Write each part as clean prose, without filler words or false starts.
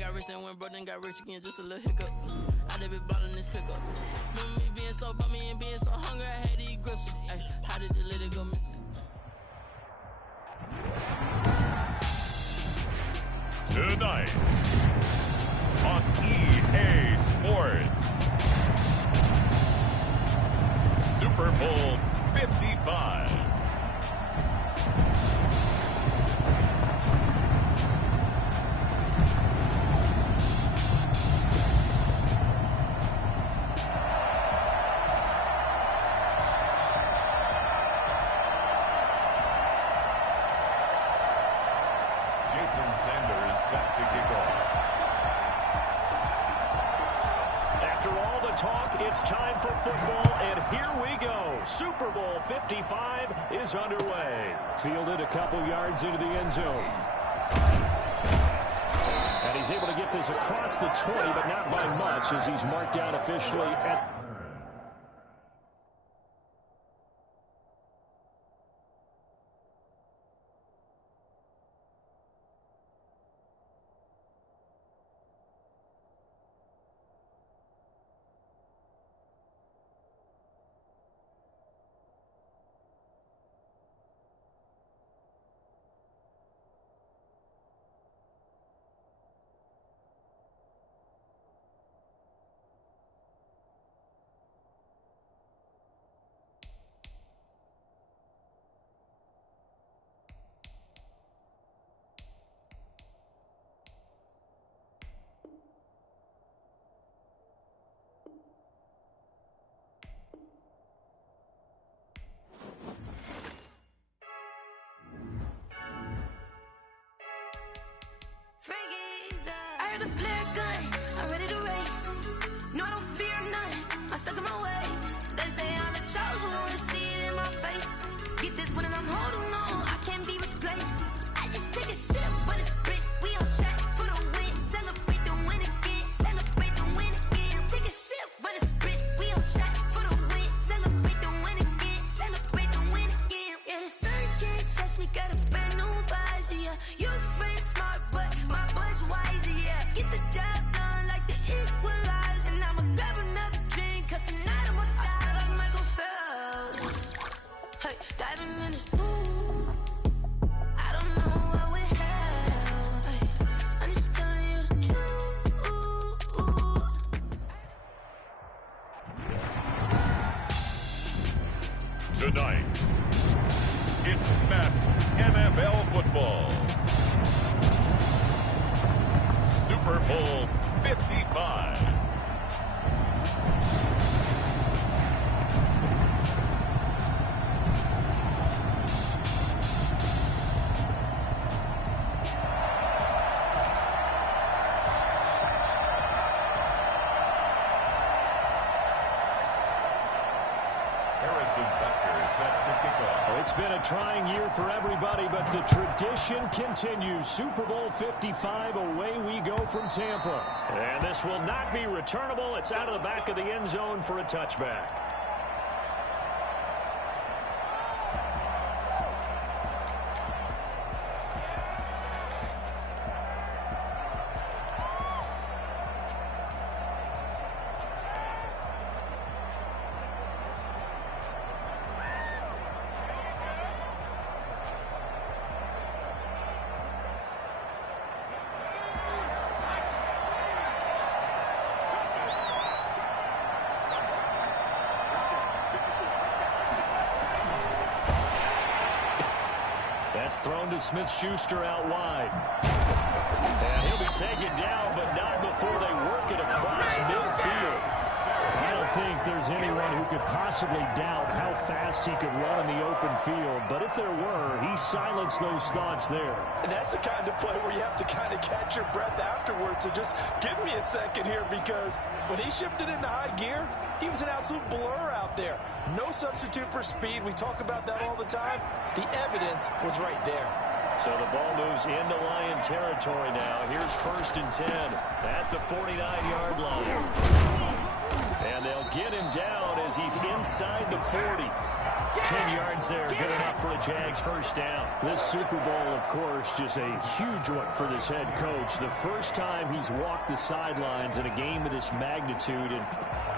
got rich and went broke, then got rich again, just a little hiccup. I did be ballin' this pickup. Remember me being so bummy and being so hungry, I had to eat gristle. Ay, how did the lady go miss? Tonight on EA Sports, Super Bowl 55. After all the talk, it's time for football, and here we go. Super Bowl 55 is underway. Fielded a couple yards into the end zone. And he's able to get this across the 20, but not by much as he's marked down officially at... I heard a flare gun, I'm ready to race. No, I don't fear none, I'm stuck in my ways. They say I'm the chosen one, see it in my face. Get this one and I'm holding on, I can't be replaced. I just take a sip, but it's split, we on track for the win. Celebrate the win again, celebrate the win again. Take a sip, but it's split, we on track for the win. Celebrate the win again, celebrate the win again. Yeah, the sun can't touch me, got a brand new visor, yeah. Your friend smart, but my bud's wiser, yeah. Get the job done like the equalizer. And I'ma grab another drink, cause tonight I'ma die like Michael Phelps. Hey, diving in this pool, I don't know what we have. Hey, I'm just telling you the truth. Tonight, it's MAP NFL football. Super Bowl 55. It's been a trying year for everybody, but the tradition continues. Super Bowl 55, away we go from Tampa. And this will not be returnable. It's out of the back of the end zone for a touchback. That's thrown to Smith-Schuster out wide. And he'll be taken down, but not before they work it across midfield. I don't think there's anyone who could possibly doubt how fast he could run in the open field. But if there were, he silenced those thoughts there. And that's the kind of play where you have to kind of catch your breath afterwards. So just give me a second here, because when he shifted into high gear, he was an absolute blur out there. No substitute for speed. We talk about that all the time. The evidence was right there. So the ball moves into Lion territory now. Here's 1st and 10 at the 49-yard line. And they'll get him down as he's inside the 40. 10 yards there, good enough for the Jags first down. This Super Bowl, of course, just a huge one for this head coach. The first time he's walked the sidelines in a game of this magnitude. And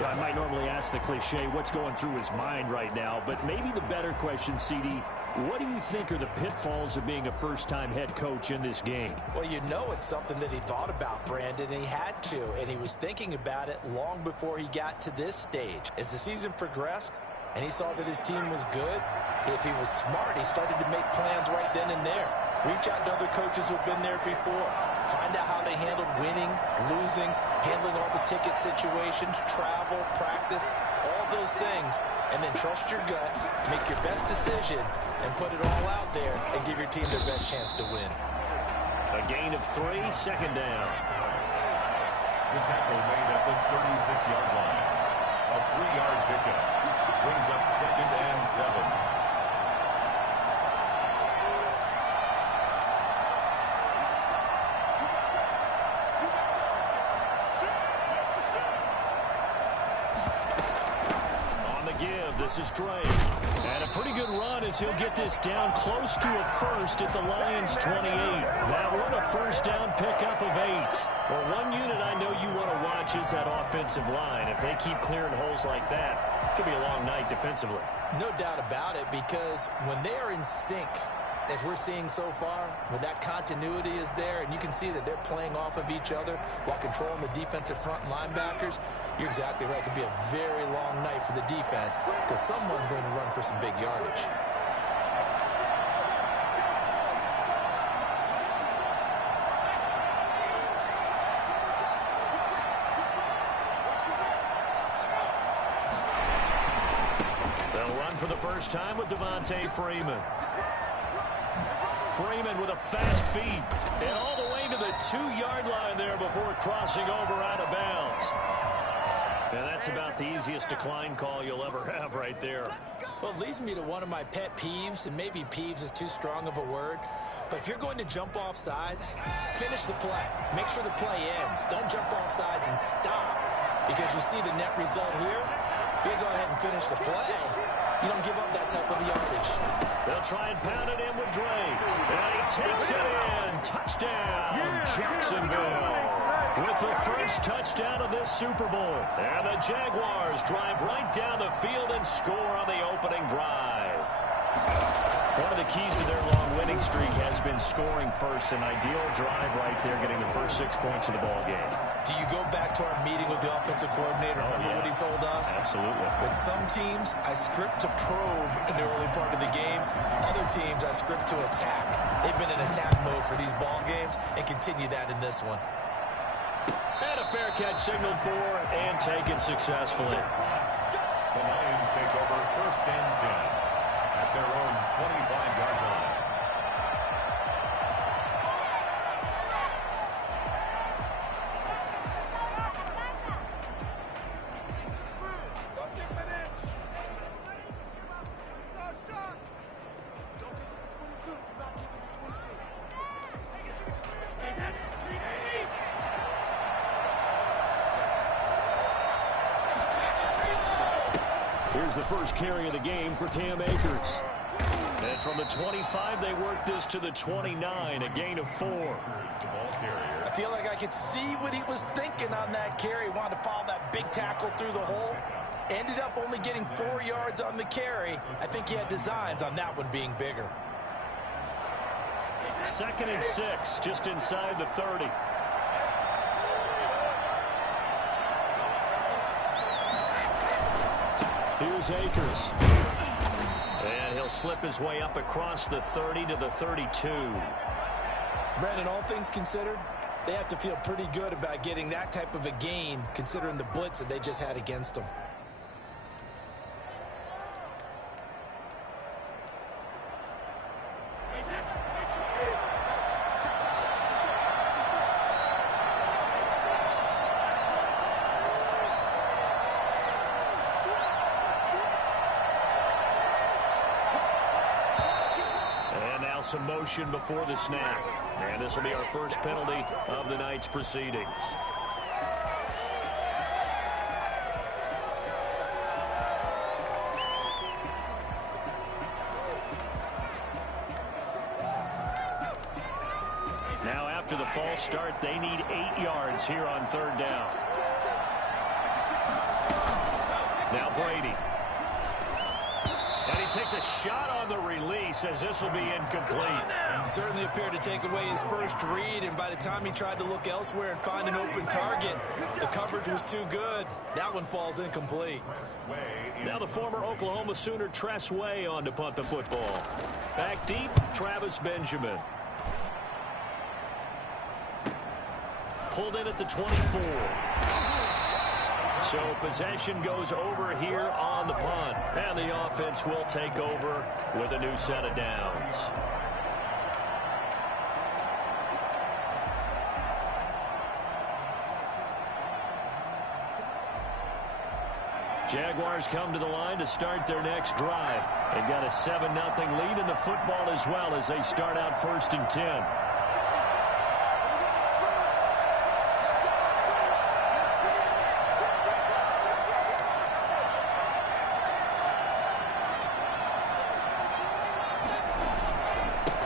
I might normally ask the cliche, what's going through his mind right now? But maybe the better question, CD, what do you think are the pitfalls of being a first-time head coach in this game? Well, you know it's something that he thought about, Brandon, and he had to. And he was thinking about it long before he got to this stage. As the season progressed, and he saw that his team was good, if he was smart, he started to make plans right then and there. Reach out to other coaches who've been there before. Find out how they handled winning, losing, handling all the ticket situations, travel, practice, all those things. And then trust your gut, make your best decision, and put it all out there and give your team their best chance to win. A gain of 3, second down. The tackle made at the 36-yard line. A 3-yard pickup. Brings up 2nd and 7. This is Dre. And a pretty good run as he'll get this down close to a first at the Lions' 28. That one a first down pickup of 8. Well, one unit I know you want to watch is that offensive line. If they keep clearing holes like that, it could be a long night defensively. No doubt about it, because when they are in sync, as we're seeing so far, when that continuity is there and you can see that they're playing off of each other while controlling the defensive front linebackers, you're exactly right. It could be a very long night for the defense because someone's going to run for some big yardage. They'll run for the first time with Devontae Freeman. Freeman with a fast feet. And all the way to the 2-yard line there before crossing over out of bounds. And that's about the easiest decline call you'll ever have right there. Well, it leads me to one of my pet peeves, and maybe peeves is too strong of a word. But if you're going to jump off sides, finish the play. Make sure the play ends. Don't jump off sides and stop. Because you see the net result here. If you go ahead and finish the play, you don't give up that type of yardage. They'll try and pound it in with Dre. And he takes it in. Touchdown, Jacksonville. With the first touchdown of this Super Bowl. And the Jaguars drive right down the field and score on the opening drive. One of the keys to their long winning streak has been scoring first. An ideal drive right there, getting the first 6 points of the ball game. Do you go back to our meeting with the offensive coordinator? Remember what he told us? Absolutely. With some teams, I script to probe in the early part of the game. Other teams, I script to attack. They've been in attack mode for these ball games and continue that in this one. And a fair catch signaled for and taken successfully. The Lions take over 1st and 10 at their own 25-yard line. Here's the first carry of the game for Cam Akers. And from the 25, they work this to the 29, a gain of 4. I feel like I could see what he was thinking on that carry. Wanted to follow that big tackle through the hole. Ended up only getting 4 yards on the carry. I think he had designs on that one being bigger. 2nd and 6, just inside the 30. Here's Akers. And he'll slip his way up across the 30 to the 32. Brandon, all things considered, they have to feel pretty good about getting that type of a gain considering the blitz that they just had against them. Some motion before the snap. And this will be our first penalty of the night's proceedings. start. They need 8 yards here on 3rd down. Now Brady. And he takes a shot on the release as this will be incomplete. Certainly appeared to take away his first read, and by the time he tried to look elsewhere and find an open target, the coverage was too good. That one falls incomplete. Now the former Oklahoma Sooner Tress Way on to punt the football. Back deep, Travis Benjamin. Pulled in at the 24. So possession goes over here on the punt. And the offense will take over with a new set of downs. Jaguars come to the line to start their next drive. They've got a 7-0 lead in the football as well as they start out 1st and 10.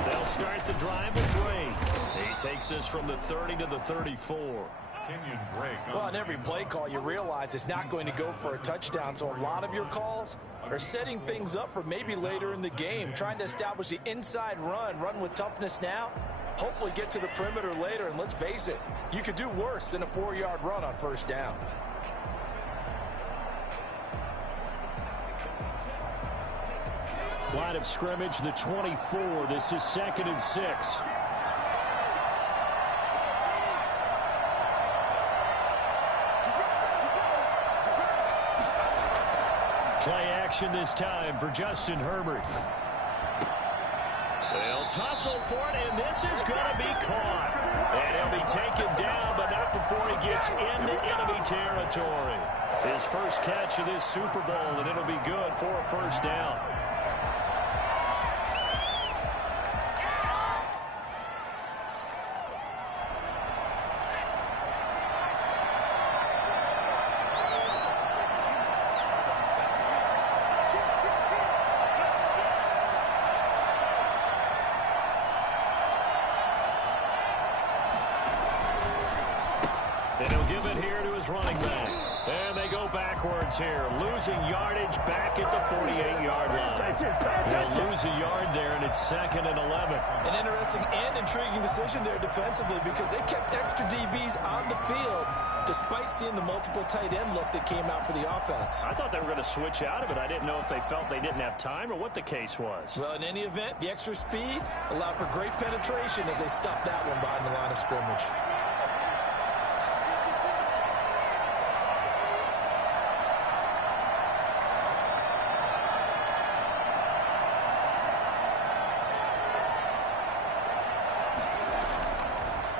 They'll start the drive with Drake. He takes us from the 30 to the 34. Well, on every play call, you realize it's not going to go for a touchdown, so a lot of your calls are setting things up for maybe later in the game, trying to establish the inside run with toughness now, hopefully get to the perimeter later, and let's face it, you could do worse than a 4-yard run on 1st down. Line of scrimmage, the 24. This is 2nd and 6. Play action this time for Justin Herbert. They'll tussle for it, and this is going to be caught. And he'll be taken down, but not before he gets into enemy territory. His first catch of this Super Bowl, and it'll be good for a 1st down. And he'll give it here to his running back. And they go backwards here, losing yardage back at the 48-yard line. They'll lose a yard there, and it's 2nd and 11. An interesting and intriguing decision there defensively because they kept extra DBs on the field despite seeing the multiple tight end look that came out for the offense. I thought they were going to switch out of it. I didn't know if they felt they didn't have time or what the case was. Well, in any event, the extra speed allowed for great penetration as they stuffed that one behind the line of scrimmage.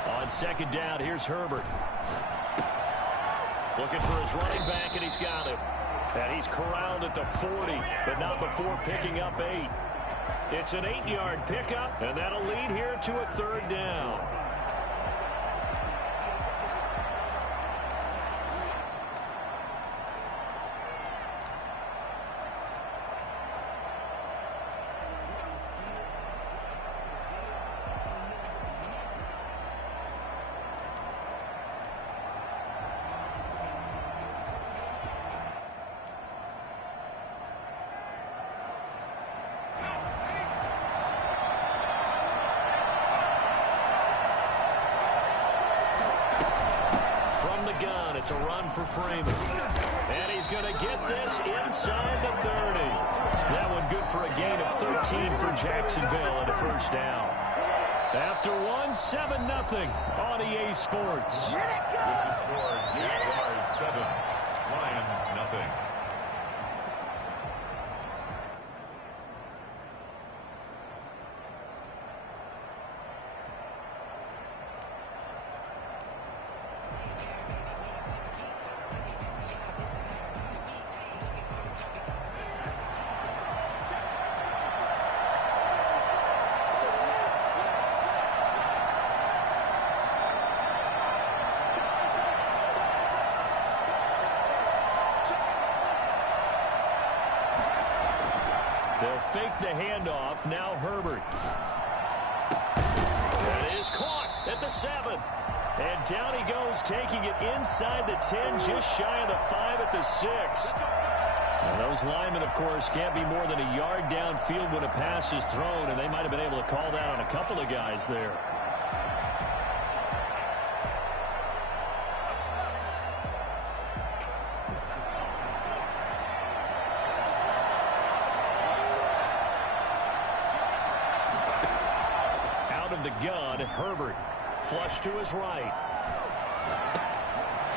On 2nd down, here's Herbert. Looking for his running back, and he's got him. And he's corralled at the 40, but not before picking up 8. It's an 8-yard pickup, and that'll lead here to a 3rd down. It's a run for Freeman. And he's going to get this inside the 30. That one good for a gain of 13 for Jacksonville and a 1st down. After one, 7-0 on EA Sports. With the score, Jaguars 7, Lions nothing. They'll fake the handoff. Now Herbert. That is caught. at the 7. And down he goes, taking it inside the 10, just shy of the 5 at the 6. And those linemen, of course, can't be more than a yard downfield when a pass is thrown, and they might have been able to call that on a couple of guys there. Out of the gun, Herbert. Flush to his right.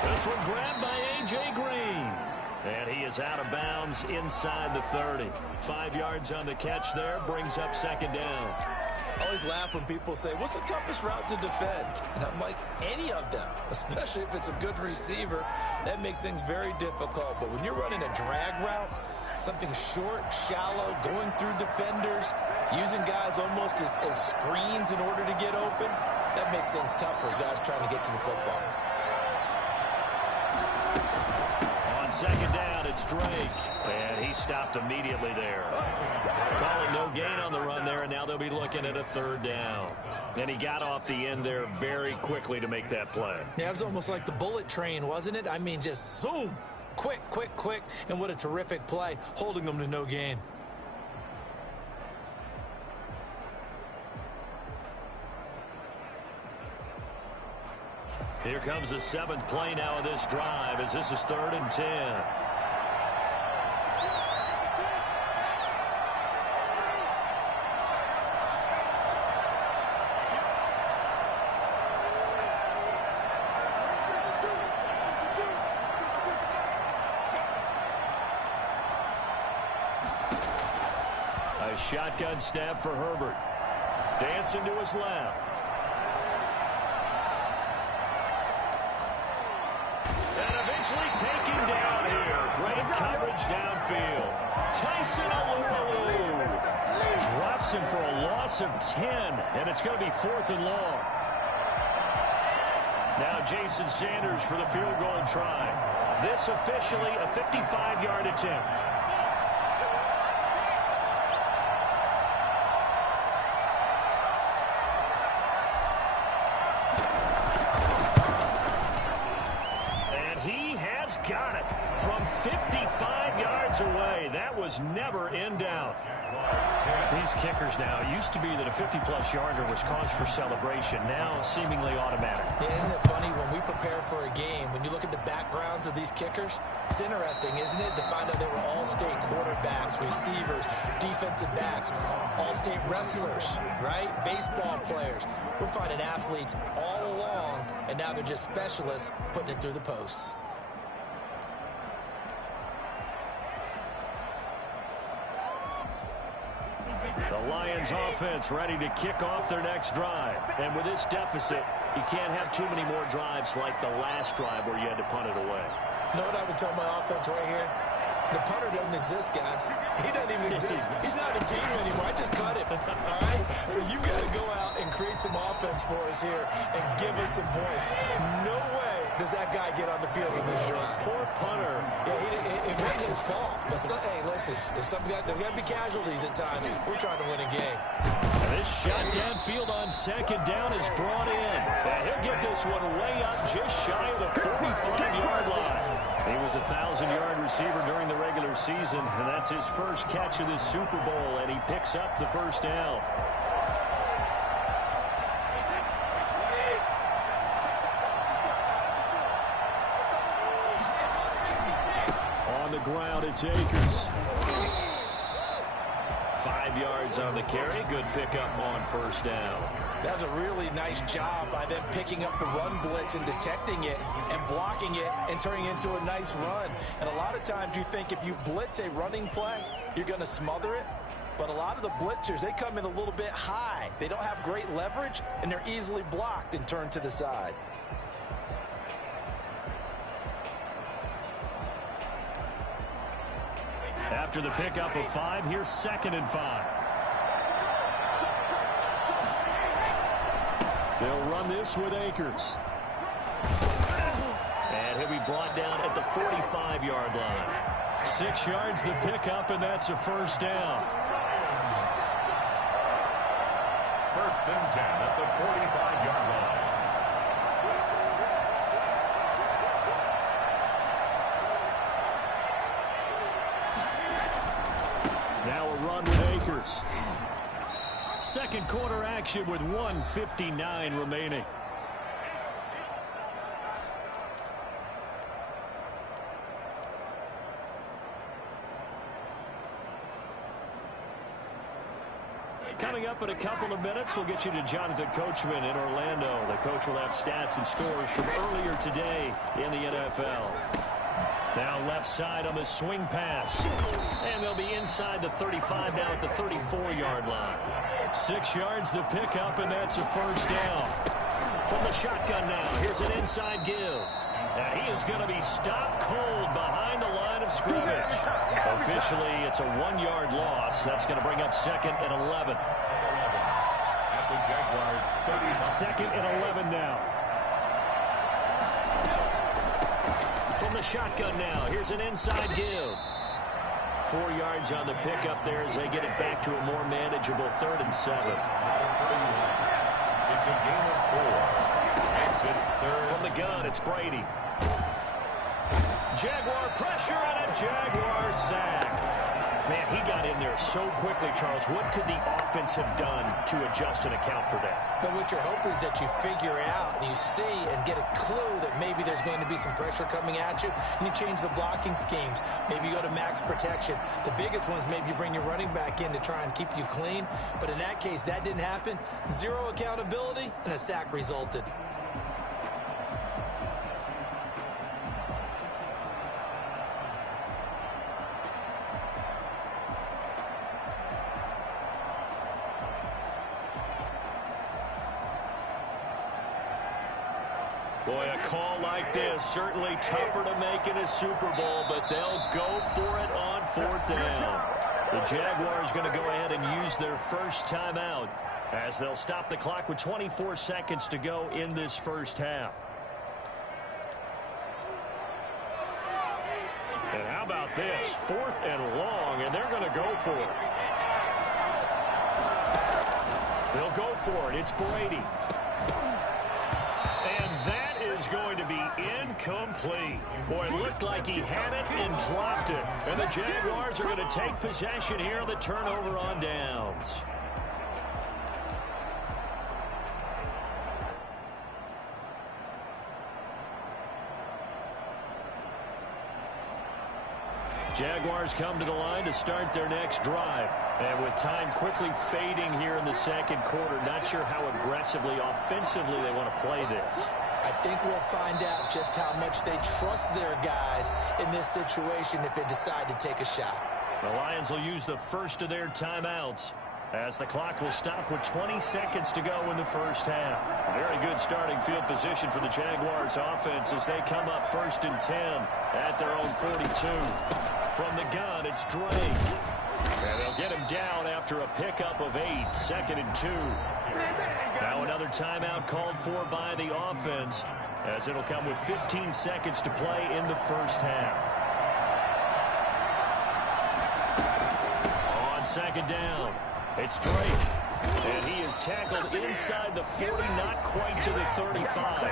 This one grabbed by A.J. Green. And he is out of bounds inside the 30. 5 yards on the catch there, brings up second down. I always laugh when people say, what's the toughest route to defend? And I'm like, any of them, especially if it's a good receiver. That makes things very difficult. But when you're running a drag route, something short, shallow, going through defenders, using guys almost as screens in order to get open, that makes things tough for guys trying to get to the football. On second down, it's Drake. And he stopped immediately there. Calling no gain on the run there, and now they'll be looking at a third down. And he got off the end there very quickly to make that play. Yeah, it was almost like the bullet train, wasn't it? I mean, just zoom. Quick, quick, quick. And what a terrific play, holding them to no gain. Here comes the 7th play now of this drive as this is 3rd and 10. A shotgun snap for Herbert. Dancing to his left. Taken down here. Great coverage downfield. Tyson Alualu drops him for a loss of 10, and it's going to be 4th and long. Now Jason Sanders for the field goal try. This officially a 55-yard attempt. Got it from 55 yards away. That was never in doubt. These kickers now, it used to be that a 50-plus yarder was cause for celebration. Now seemingly automatic. Yeah, isn't it funny when we prepare for a game, when you look at the backgrounds of these kickers, it's interesting, isn't it, to find out they were all-state quarterbacks, receivers, defensive backs, all-state wrestlers, right? Baseball players. We're finding athletes all along, and now they're just specialists putting it through the posts. The Lions offense ready to kick off their next drive. And with this deficit, you can't have too many more drives like the last drive where you had to punt it away. You know what I would tell my offense right here? The punter doesn't exist, guys. He doesn't even exist. He's not a team anymore. I just cut him. All right? So you got to go out and create some offense for us here and give us some points. No way does that guy get on the field in this drive. Poor punter. Yeah, it wasn't his fault. But hey, listen, there's got to be casualties at times. We're trying to win a game. And this shot downfield on second down is brought in. And he'll get this one way up just shy of the 45-yard line. He was a 1,000-yard receiver during the regular season, and that's his first catch of this Super Bowl, and he picks up the first down. On the ground, it's Akers. 5 yards on the carry. Good pickup on first down. That's a really nice job by them picking up the run blitz and detecting it and blocking it and turning it into a nice run. And a lot of times you think if you blitz a running play, you're going to smother it. But a lot of the blitzers, they come in a little bit high. They don't have great leverage, and they're easily blocked and turned to the side. After the pickup of 5, here's 2nd and 5. They'll run this with Akers. And he'll be brought down at the 45-yard line. 6 yards the pickup, and that's a first down. First and 10 at the 45-yard line. Now a run with Akers. Second quarter action with 1:59 remaining. Coming up in a couple of minutes, we'll get you to Jonathan Coachman in Orlando. The coach will have stats and scores from earlier today in the NFL. Now left side on the swing pass. And they'll be inside the 35 now at the 34-yard line. 6 yards the pickup, and that's a first down. From the shotgun now, here's an inside give. And he is going to be stopped cold behind the line of scrimmage. Officially, it's a 1-yard loss. That's going to bring up second and 11. At the Jaguars' 30. Second and 11 now. From the shotgun now, here's an inside give. 4 yards on the pickup there as they get it back to a more manageable 3rd and 7. It's a gain of 4. Exit third. From the gun, it's Brady. Jaguar pressure and a Jaguar sack. Man, he got in there so quickly, Charles. What could the offense have done to adjust and account for that? But what you're hoping is that you figure out and you see and get a clue that maybe there's going to be some pressure coming at you, and you change the blocking schemes. Maybe you go to max protection. The biggest one is maybe you bring your running back in to try and keep you clean. But in that case, that didn't happen. 0 accountability, and a sack resulted. Boy, a call like this, certainly tougher to make in a Super Bowl, but they'll go for it on 4th down. The Jaguars going to go ahead and use their first timeout as they'll stop the clock with 24 seconds to go in this first half. And how about this? 4th and long, and they're going to go for it. They'll go for it. It's Brady. Is going to be incomplete. Boy, it looked like he had it and dropped it. And the Jaguars are going to take possession here, the turnover on downs. Jaguars come to the line to start their next drive. And with time quickly fading here in the second quarter, not sure how aggressively, offensively they want to play this. I think we'll find out just how much they trust their guys in this situation if they decide to take a shot. The Lions will use the first of their timeouts as the clock will stop with 20 seconds to go in the first half. Very good starting field position for the Jaguars offense as they come up 1st and 10 at their own 42. From the gun, it's Drake. And they'll get him down after a pickup of 8, 2nd and 2. Now another timeout called for by the offense as it'll come with 15 seconds to play in the first half. On 2nd down, it's Drake. And he is tackled inside the 40, not quite to the 35.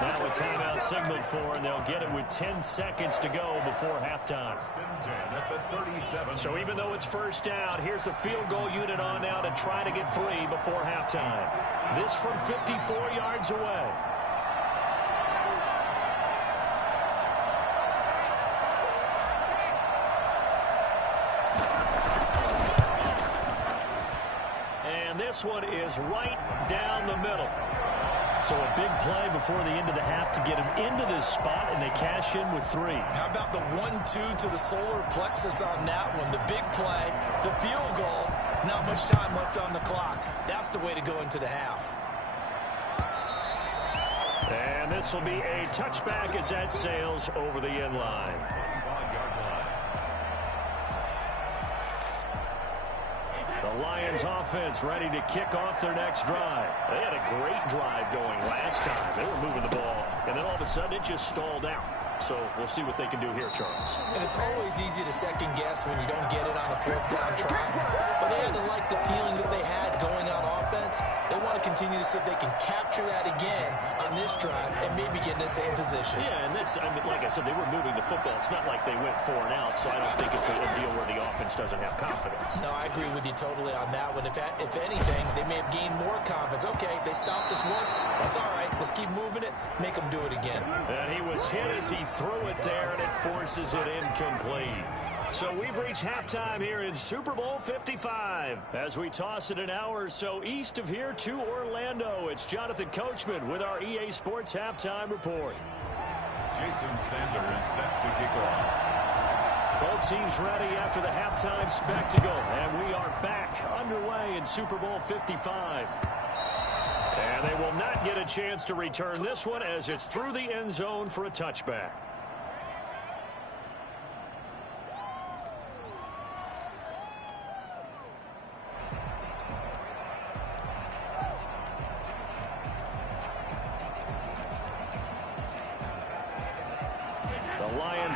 Now a timeout signaled for, and they'll get it with 10 seconds to go before halftime. So even though it's first down, here's the field goal unit on now to try to get 3 before halftime. This from 54 yards away. And this one is right down the middle. So a big play before the end of the half to get him into this spot, and they cash in with 3. How about the 1-2 to the solar plexus on that one? The big play, the field goal, not much time left on the clock. That's the way to go into the half. And this will be a touchback as that sails over the end line. The Lions offense ready to kick off their next drive. They had a great drive going last time. They were moving the ball, and then all of a sudden it just stalled out. So we'll see what they can do here, Charles. And it's always easy to second guess when you don't get it on a fourth down try. But they had to like the feeling that they had going out offense. They want to continue to see if they can capture that again on this drive and maybe get in the same position. Yeah, and that's, I mean, like I said, they were moving the football. It's not like they went 4 and out, so I don't think it's a deal where the offense doesn't have confidence. No, I agree with you totally on that one. If anything, they may have gained more confidence. Okay, they stopped us once. That's all right. Let's keep moving it. Make them do it again. And he was hit as he threw it there, and it forces it incomplete. So we've reached halftime here in Super Bowl 55. As we toss it an hour or so east of here to Orlando, it's Jonathan Coachman with our EA Sports Halftime Report. Jason Sander is set to kick off. Both teams ready after the halftime spectacle, and we are back underway in Super Bowl 55. And they will not get a chance to return this one as it's through the end zone for a touchback.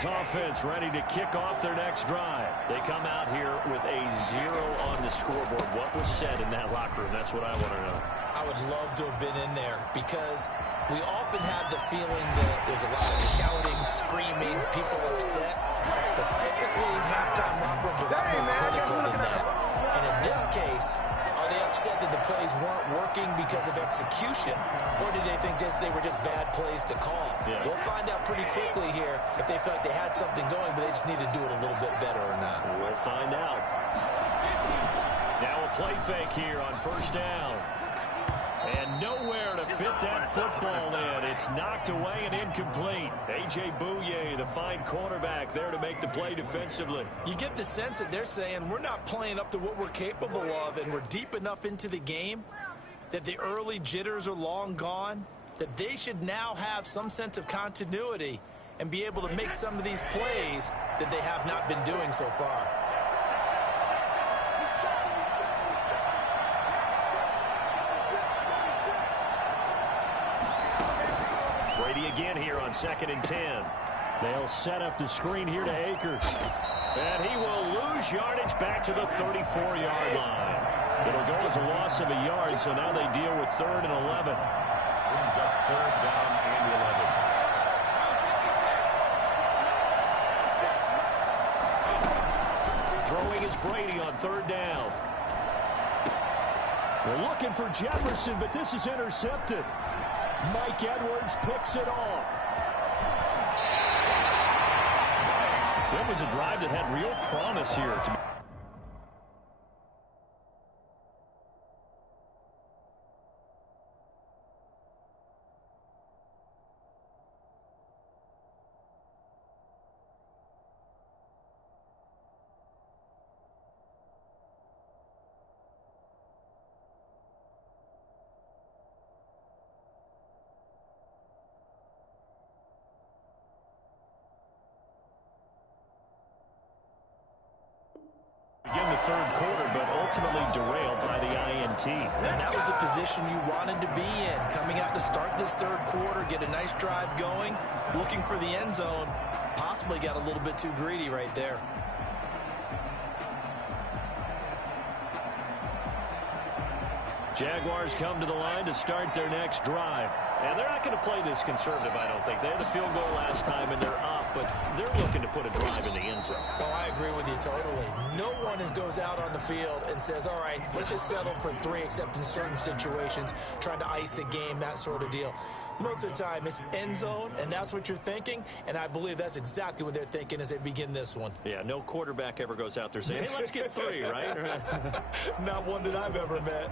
Offense ready to kick off their next drive. They come out here with a 0 on the scoreboard. What was said in that locker room? That's what I want to know. I would love to have been in there because we often have the feeling that there's a lot of shouting, screaming, people upset. But typically, halftime locker rooms are more critical than that. And in this case, are they upset that the plays weren't working because of execution, or did they think they were just bad plays to call? Yeah. We'll find out pretty quickly here if they feel like they had something going, but they just need to do it a little bit better or not. We'll find out. Now a play fake here on first down. And nowhere to fit that football in. It's knocked away and incomplete. A.J. Bouye, the fine cornerback, there to make the play defensively. You get the sense that they're saying we're not playing up to what we're capable of, and we're deep enough into the game that the early jitters are long gone, that they should now have some sense of continuity and be able to make some of these plays that they have not been doing so far. Brady again here on 2nd and 10. They'll set up the screen here to Akers. And he will lose yardage back to the 34-yard line. It'll go as a loss of a yard, so now they deal with 3rd and 11. Brings up 3rd down and 11. Throwing is Brady on 3rd down. They're looking for Jefferson, but this is intercepted. Mike Edwards picks it off. So it was a drive that had real promise here. Begin the 3rd quarter, but ultimately derailed by the INT. And that was the position you wanted to be in. Coming out to start this 3rd quarter, get a nice drive going, looking for the end zone. Possibly got a little bit too greedy right there. Jaguars come to the line to start their next drive. And they're not going to play this conservative, I don't think. They had a field goal last time, and they're up, but they're looking to put a drive in the end zone. Oh, I agree with you totally. No one goes out on the field and says, all right, let's just settle for 3, except in certain situations, trying to ice a game, that sort of deal. Most of the time, it's end zone, and that's what you're thinking, and I believe that's exactly what they're thinking as they begin this one. Yeah, no quarterback ever goes out there saying, hey, let's get 3, right? Not one that I've ever met.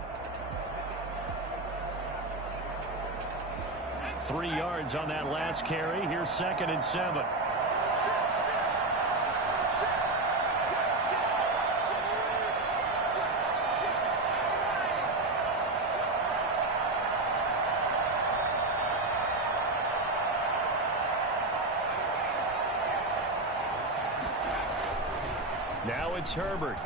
3 yards on that last carry. Here's 2nd and 7. Now it's Herbert.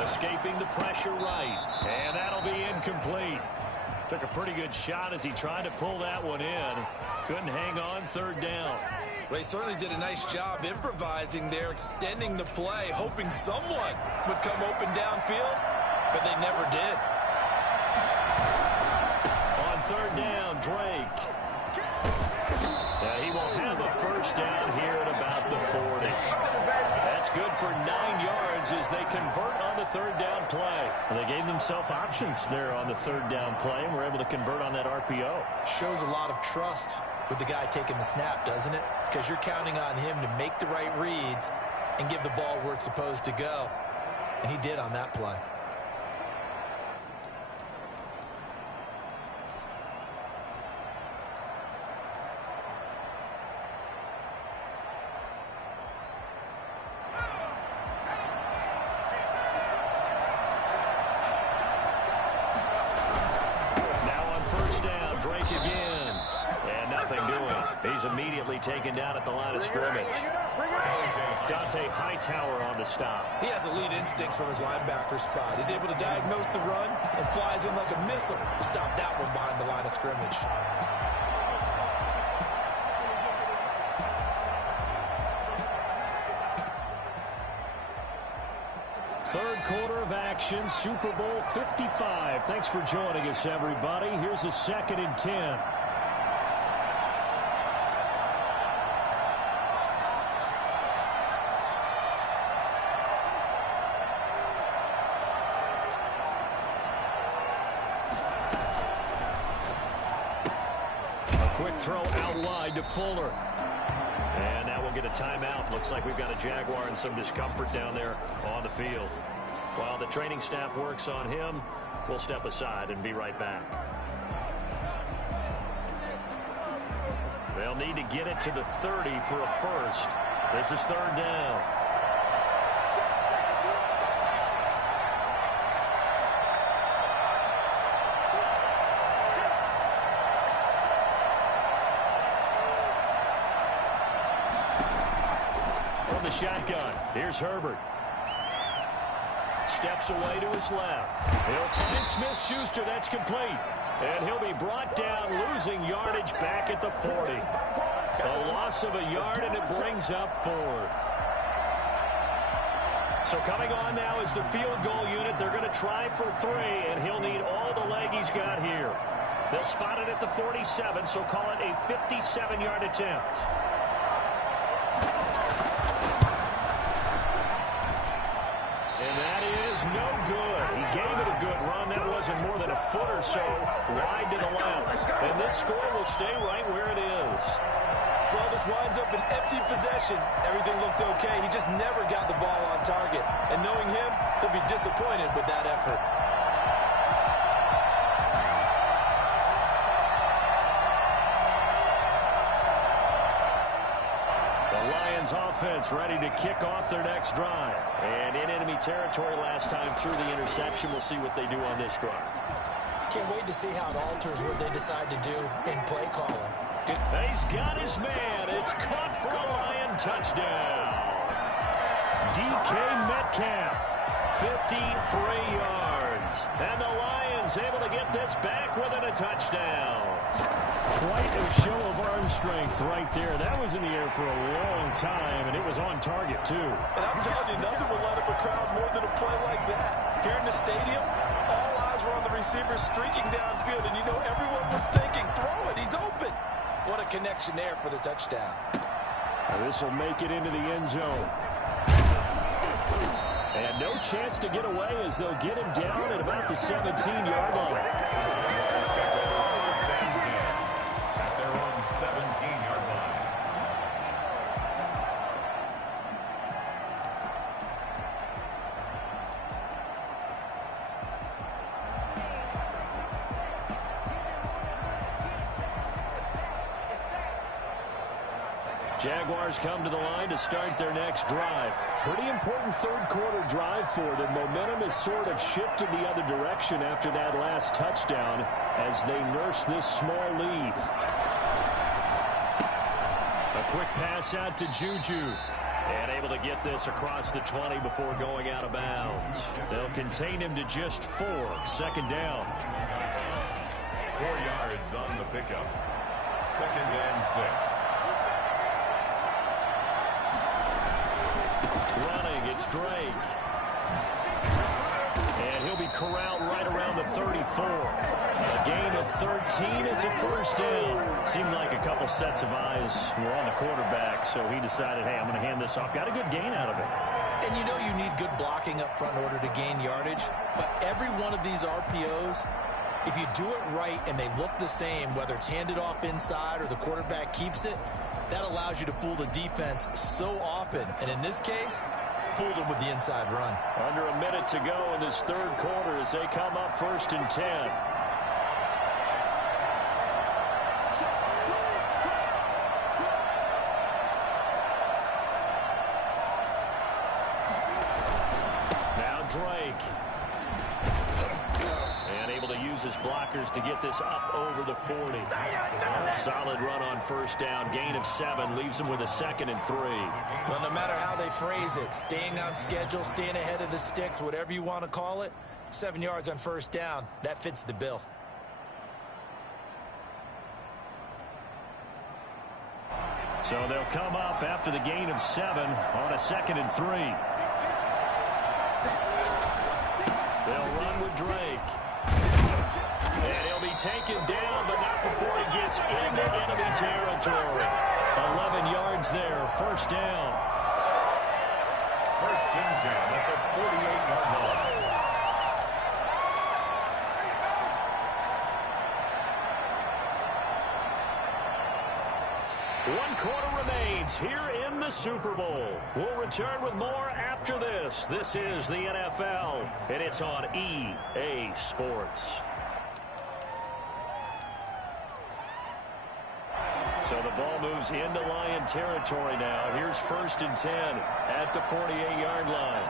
Escaping the pressure right. And that'll be incomplete. Took a pretty good shot as he tried to pull that one in. Couldn't hang on third down. Well, he certainly did a nice job improvising there, extending the play, hoping someone would come open downfield, but they never did. On third down, Drake. He will have a first down here at about the 40. That's good for 9 yards as they convert on the third down play. They gave themselves options there on the third down play and were able to convert on that RPO. Shows a lot of trust with the guy taking the snap, doesn't it? Because you're counting on him to make the right reads and give the ball where it's supposed to go. And he did on that play. Taken down at the line of scrimmage. Dante Hightower on the stop. He has elite instincts from his linebacker spot. He's able to diagnose the run and flies in like a missile to stop that one behind the line of scrimmage. Third quarter of action, Super Bowl 55. Thanks for joining us, everybody. Here's a 2nd and 10. Throw out wide to Fuller. And now we'll get a timeout. Looks like we've got a Jaguar and some discomfort down there on the field. While the training staff works on him, we'll step aside and be right back. They'll need to get it to the 30 for a first. This is third down. Shotgun. Here's Herbert. Steps away to his left. He'll find Smith-Schuster. That's complete. And he'll be brought down, losing yardage back at the 40. A loss of a yard, and it brings up 4th. So coming on now is the field goal unit. They're going to try for 3, and he'll need all the leg he's got here. They'll spot it at the 47, so call it a 57-yard attempt. And that is no good. He gave it a good run. That wasn't more than a foot or so wide to the left. And this score will stay right where it is. Well, this winds up an empty possession. Everything looked okay. He just never got the ball on target. And knowing him, he'll be disappointed with that effort. Offense ready to kick off their next drive. And in enemy territory last time through the interception. We'll see what they do on this drive. Can't wait to see how it alters what they decide to do in play calling. He's got his man. It's caught for a Lion touchdown. DK Metcalf, 53 yards. And the Lions able to get this back within a touchdown. Quite a show of arm strength right there. That was in the air for a long time, and it was on target, too. And I'm telling you, nothing will light up a crowd more than a play like that. Here in the stadium, all eyes were on the receiver streaking downfield, and you know everyone was thinking, throw it, he's open. What a connection there for the touchdown. This will make it into the end zone. And no chance to get away as they'll get him down at about the 17-yard line. 17-yard line. Jaguars come to the line to start their next drive. Pretty important third quarter drive for them. Momentum has sort of shifted the other direction after that last touchdown as they nurse this small lead. A quick pass out to Juju. And able to get this across the 20 before going out of bounds. They'll contain him to just 4. Second down. 4 yards on the pickup. 2nd and Running, it's Drake. And he'll be corralled right around the 34. A gain of 13. It's a first down. Seemed like a couple sets of eyes were on the quarterback, so he decided, hey, I'm going to hand this off. Got a good gain out of it. And you know you need good blocking up front in order to gain yardage. But every one of these RPOs, if you do it right and they look the same, whether it's handed off inside or the quarterback keeps it, that allows you to fool the defense so often. And in this case, fooled them with the inside run. Under a minute to go in this third quarter as they come up 1st and 10. Now Drake. And able to use his blockers to get this up over the 40. A solid run on first down. Gain of 7 leaves him with a 2nd and 3. Well, no matter how they phrase it, staying on schedule, staying ahead of the sticks, whatever you want to call it, 7 yards on first down, that fits the bill. So they'll come up after the gain of 7 on a 2nd and 3. They'll run with Drake. And he'll be taken down, but not before he gets into enemy territory. 11 yards there, first down. First and 10 at the 48-yard line. One quarter remains here in the Super Bowl. We'll return with more after this. This is the NFL, and it's on EA Sports. So the ball moves into Lion territory now. Here's 1st and 10 at the 48-yard line.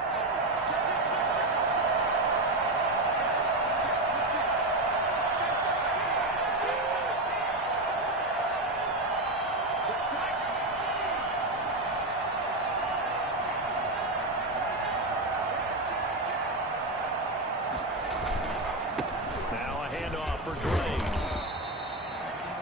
Now a handoff for Drake.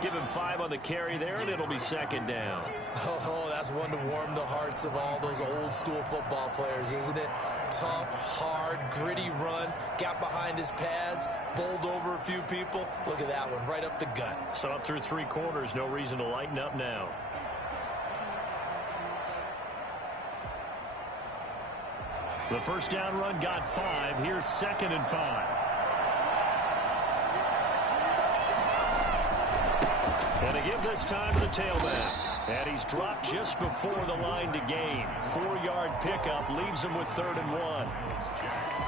Give him 5 on the carry there, and it'll be 2nd down. Oh, that's one to warm the hearts of all those old school football players, isn't it? Tough, hard, gritty run, got behind his pads, bowled over a few people. Look at that one, right up the gut. So up through 3 quarters, no reason to lighten up now. The first down run got 5. Here's 2nd and 5. And to give this time to the tailback. And he's dropped just before the line to gain. 4-yard pickup leaves him with 3rd and 1.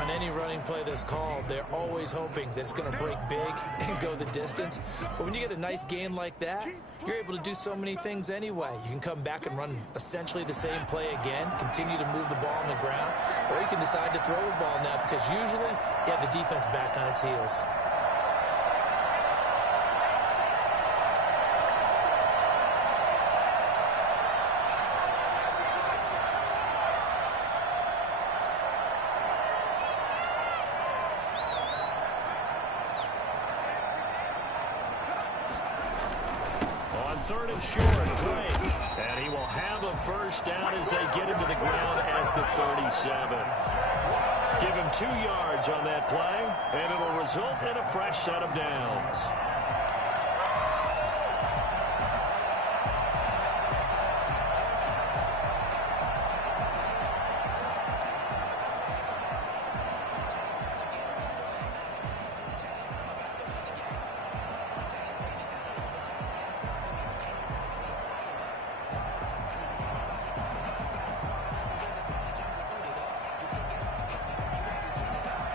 On any running play that's called, they're always hoping that it's going to break big and go the distance. But when you get a nice game like that, you're able to do so many things anyway. You can come back and run essentially the same play again, continue to move the ball on the ground, or you can decide to throw the ball now because usually you have the defense back on its heels. Third and short, Drake. And he will have a first down as they get him to the ground at the 37. Give him 2 yards on that play, and it'll result in a fresh set of downs.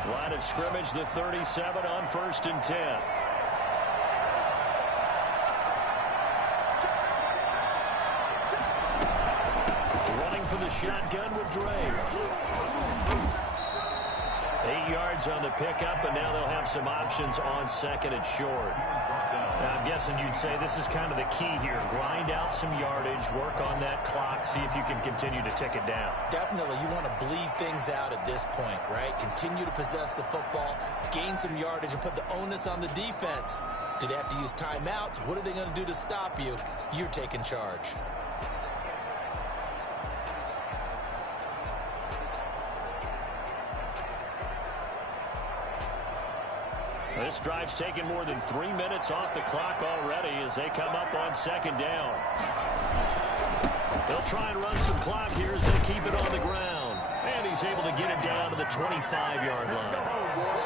Line of scrimmage, the 37 on 1st and 10. Running for the shotgun with Drake. 8 yards on the pickup, and now they'll have some options on 2nd and short. Now, I'm guessing you'd say this is kind of the key here. Grind out some yardage, work on that clock, see if you can continue to tick it down. Definitely, you want to bleed things out at this point, right? Continue to possess the football, gain some yardage, and put the onus on the defense. Do they have to use timeouts? What are they going to do to stop you? You're taking charge. This drive's taken more than 3 minutes off the clock already as they come up on second down. They'll try and run some clock here as they keep it on the ground. And he's able to get it down to the 25-yard line.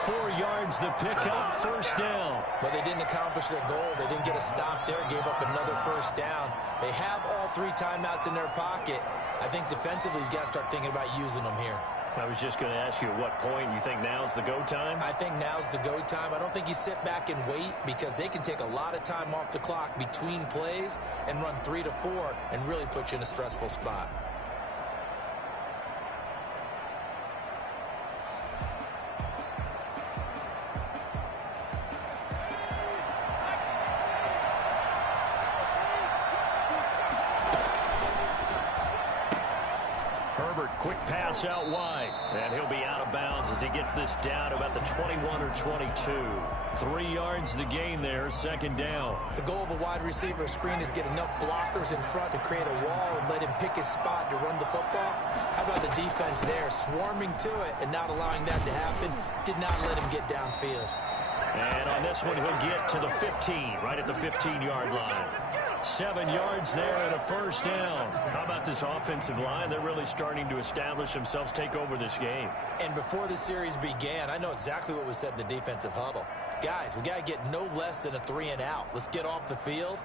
4 yards the pickup, first down. But they didn't accomplish their goal. They didn't get a stop there, gave up another first down. They have all 3 timeouts in their pocket. I think defensively you've got to start thinking about using them here. I was just going to ask you at what point you think now's the go time? I think now's the go time. I don't think you sit back and wait because they can take a lot of time off the clock between plays and run 3 to 4 and really put you in a stressful spot. Quick pass out wide, and he'll be out of bounds as he gets this down about the 21 or 22. 3 yards the gain there, second down. The goal of a wide receiver screen is get enough blockers in front to create a wall and let him pick his spot to run the football. How about the defense there, swarming to it and not allowing that to happen? Did not let him get downfield. And on this one, he'll get to the 15, right at the 15-yard line. 7 yards there and a first down. How about this offensive line? They're really starting to establish themselves, take over this game. And before the series began, I know exactly what was said in the defensive huddle. Guys, we got to get no less than a 3 and out. Let's get off the field.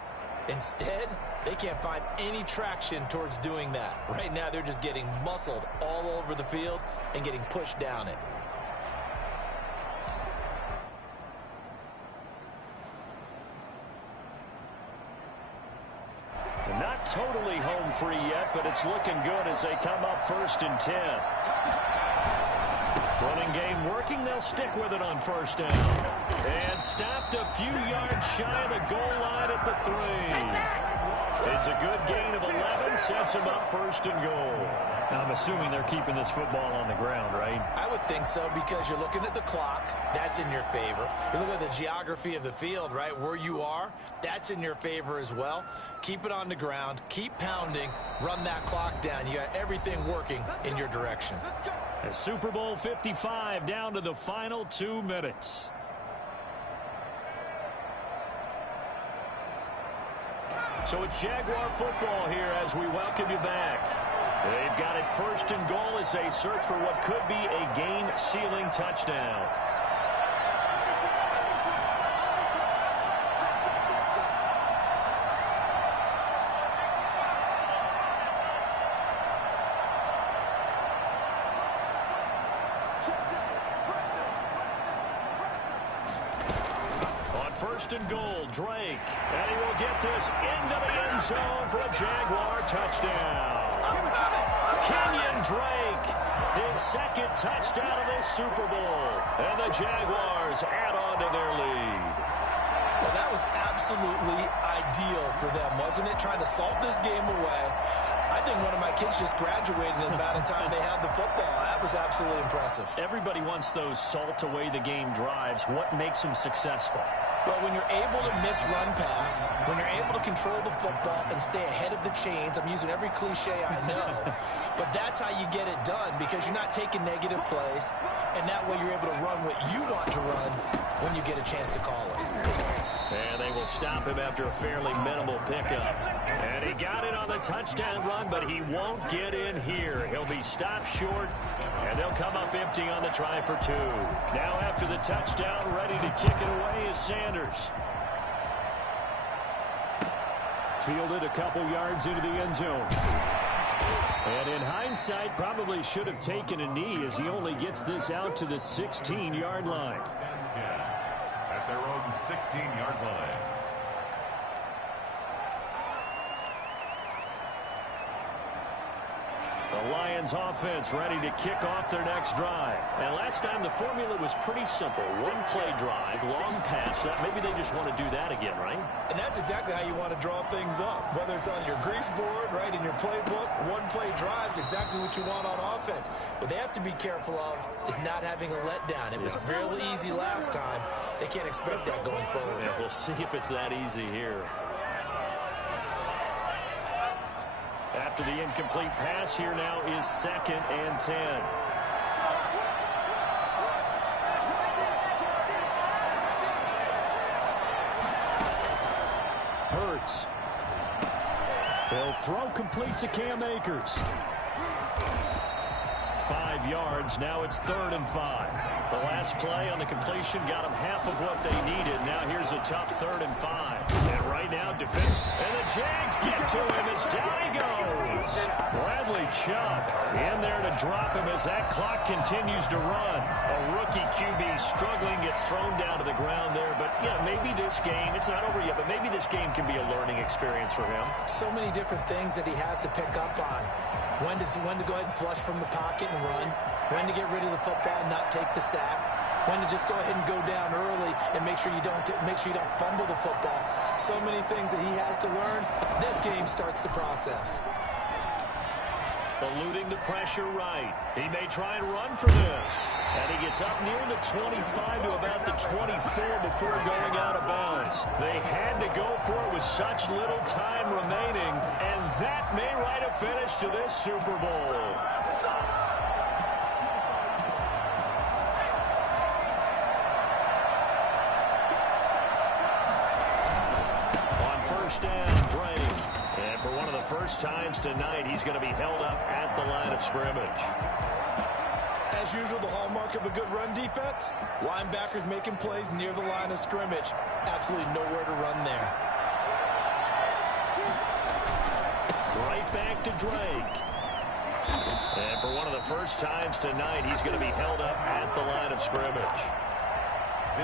Instead, they can't find any traction towards doing that. Right now, they're just getting muscled all over the field and getting pushed down it. Not totally home free yet, but it's looking good as they come up 1st and 10. Running game working. They'll stick with it on first down. And stopped a few yards shy of the goal line at the 3. It's a good gain of 11. Sets them up 1st and goal. I'm assuming they're keeping this football on the ground, right? I would think so because you're looking at the clock. That's in your favor. You look at the geography of the field, right? Where you are, that's in your favor as well. Keep it on the ground. Keep pounding. Run that clock down. You got everything working in your direction. A Super Bowl 55 down to the final 2 minutes. So it's Jaguar football here as we welcome you back. They've got it 1st and goal as they search for what could be a game-sealing touchdown. On 1st and goal, Drake. And he will get this into the end zone for a Jaguar touchdown. Kenyon Drake, his 2nd touchdown of this Super Bowl. And the Jaguars add on to their lead. Well, that was absolutely ideal for them, wasn't it? Trying to salt this game away. I think one of my kids just graduated in about the time they had the football. That was absolutely impressive. Everybody wants those salt away the game drives. What makes them successful? Well, when you're able to mix run pass, when you're able to control the football and stay ahead of the chains, I'm using every cliche I know, but that's how you get it done because you're not taking negative plays, and that way you're able to run what you want to run when you get a chance to call it. And they will stop him after a fairly minimal pickup. And he got it on the touchdown run, but he won't get in here. He'll be stopped short, and they'll come up empty on the try for 2. Now after the touchdown, ready to kick it away is Sanders. Fielded a couple yards into the end zone. And in hindsight, probably should have taken a knee as he only gets this out to the 16-yard line. At their own 16-yard line. The Lions offense ready to kick off their next drive. And last time the formula was pretty simple. 1-play drive, long pass. That maybe they just want to do that again, right? And that's exactly how you want to draw things up. Whether it's on your grease board, right, in your playbook, 1-play drives exactly what you want on offense. What they have to be careful of is not having a letdown. It was real easy last time. They can't expect that going forward. Yeah, we'll see if it's that easy here. After the incomplete pass, here now is 2nd and 10. They'll throw complete to Cam Akers. 5 yards. Now it's 3rd and 5. The last play on the completion got them half of what they needed. Now here's a tough 3rd and 5. And right now, defense. And the Jags get to him as down he goes. Bradley Chubb in there to drop him as that clock continues to run. A rookie QB struggling, gets thrown down to the ground there. But, yeah, maybe this game, it's not over yet, but maybe this game can be a learning experience for him. So many different things that he has to pick up on. When to go ahead and flush from the pocket and run. When to get rid of the football and not take the sack. When to just go ahead and go down early and make sure you don't fumble the football. So many things that he has to learn. This game starts the process. Eluding the pressure right. He may try and run for this. And he gets up near the 25 to about the 24 before going out of bounds. They had to go for it with such little time remaining. And that may write a finish to this Super Bowl. On first down, Drake. And for one of the first times tonight, he's going to be held up at the line of scrimmage. As usual, the hallmark of a good run defense, linebackers making plays near the line of scrimmage. Absolutely nowhere to run there. Right back to Drake. And for one of the first times tonight, he's going to be held up at the line of scrimmage.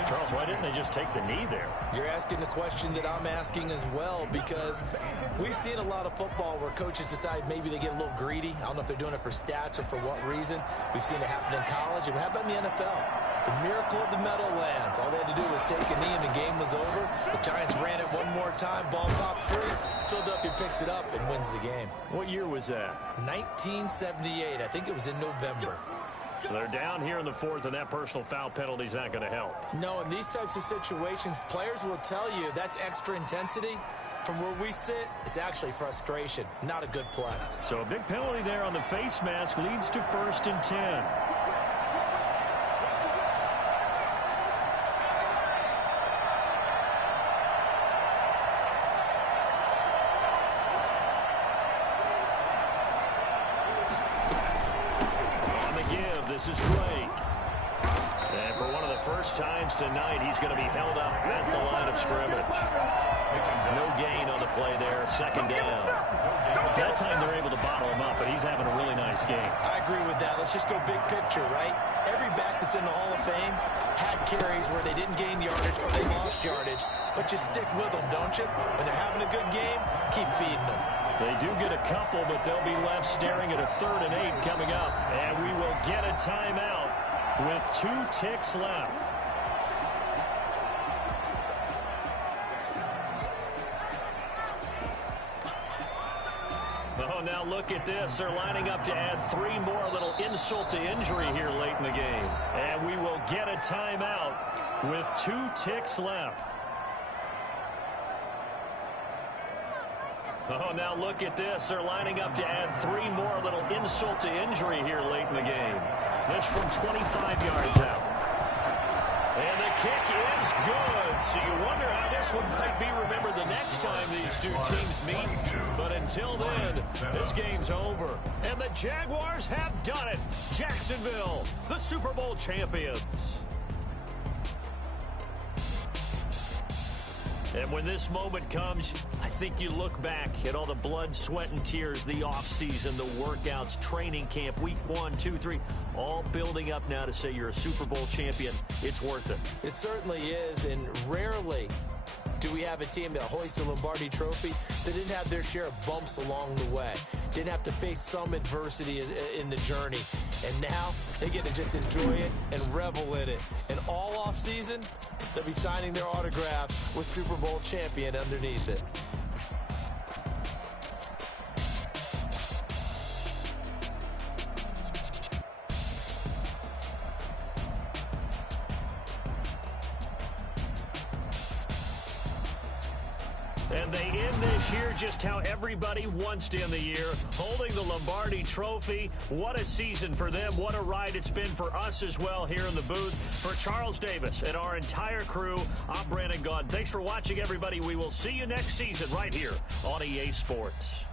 Charles, why didn't they just take the knee there? You're asking the question that I'm asking as well, because we've seen a lot of football where coaches decide maybe they get a little greedy. I don't know if they're doing it for stats or for what reason. We've seen it happen in college. And how about in the NFL? The miracle of the Meadowlands. All they had to do was take a knee and the game was over. The Giants ran it one more time. Ball popped free. Philadelphia picks it up and wins the game. What year was that? 1978. I think it was in November. They're down here in the 4th, and that personal foul penalty is not going to help. No, in these types of situations, players will tell you that's extra intensity. From where we sit, it's actually frustration. Not a good play. So a big penalty there on the face mask leads to 1st and 10. This is Drake. And for one of the first times tonight, he's going to be held up at the line of scrimmage. No gain on the play there. 2nd down. That time they're able to bottle him up, but he's having a really nice game. I agree with that. Let's just go big picture, right? Every back that's in the Hall of Fame had carries where they didn't gain yardage or they lost yardage, but you stick with them, don't you? When they're having a good game, keep feeding them. They do get a couple, but they'll be left staring at a 3rd and 8 coming up. And we will get a timeout with 2 ticks left. Oh, now look at this. They're lining up to add 3 more, a little insult to injury here late in the game. And we will get a timeout with 2 ticks left. Oh, now look at this. They're lining up to add 3 more, a little insult to injury here late in the game. Pitch from 25 yards out. And the kick is good. So you wonder how this one might be remembered the next time these two teams meet. But until then, this game's over. And the Jaguars have done it. Jacksonville, the Super Bowl champions. And when this moment comes, I think you look back at all the blood, sweat, and tears, the offseason, the workouts, training camp, week 1, 2, 3, all building up now to say you're a Super Bowl champion. It's worth it. It certainly is, and rarely do we have a team that hoists the Lombardi Trophy that didn't have their share of bumps along the way, didn't have to face some adversity in the journey, and now they get to just enjoy it and revel in it. And all offseason, they'll be signing their autographs with Super Bowl champion underneath it. And they end this year just how everybody wants to end the year, holding the Lombardi Trophy. What a season for them. What a ride it's been for us as well here in the booth. For Charles Davis and our entire crew, I'm Brandon Gaudin. Thanks for watching, everybody. We will see you next season right here on EA Sports.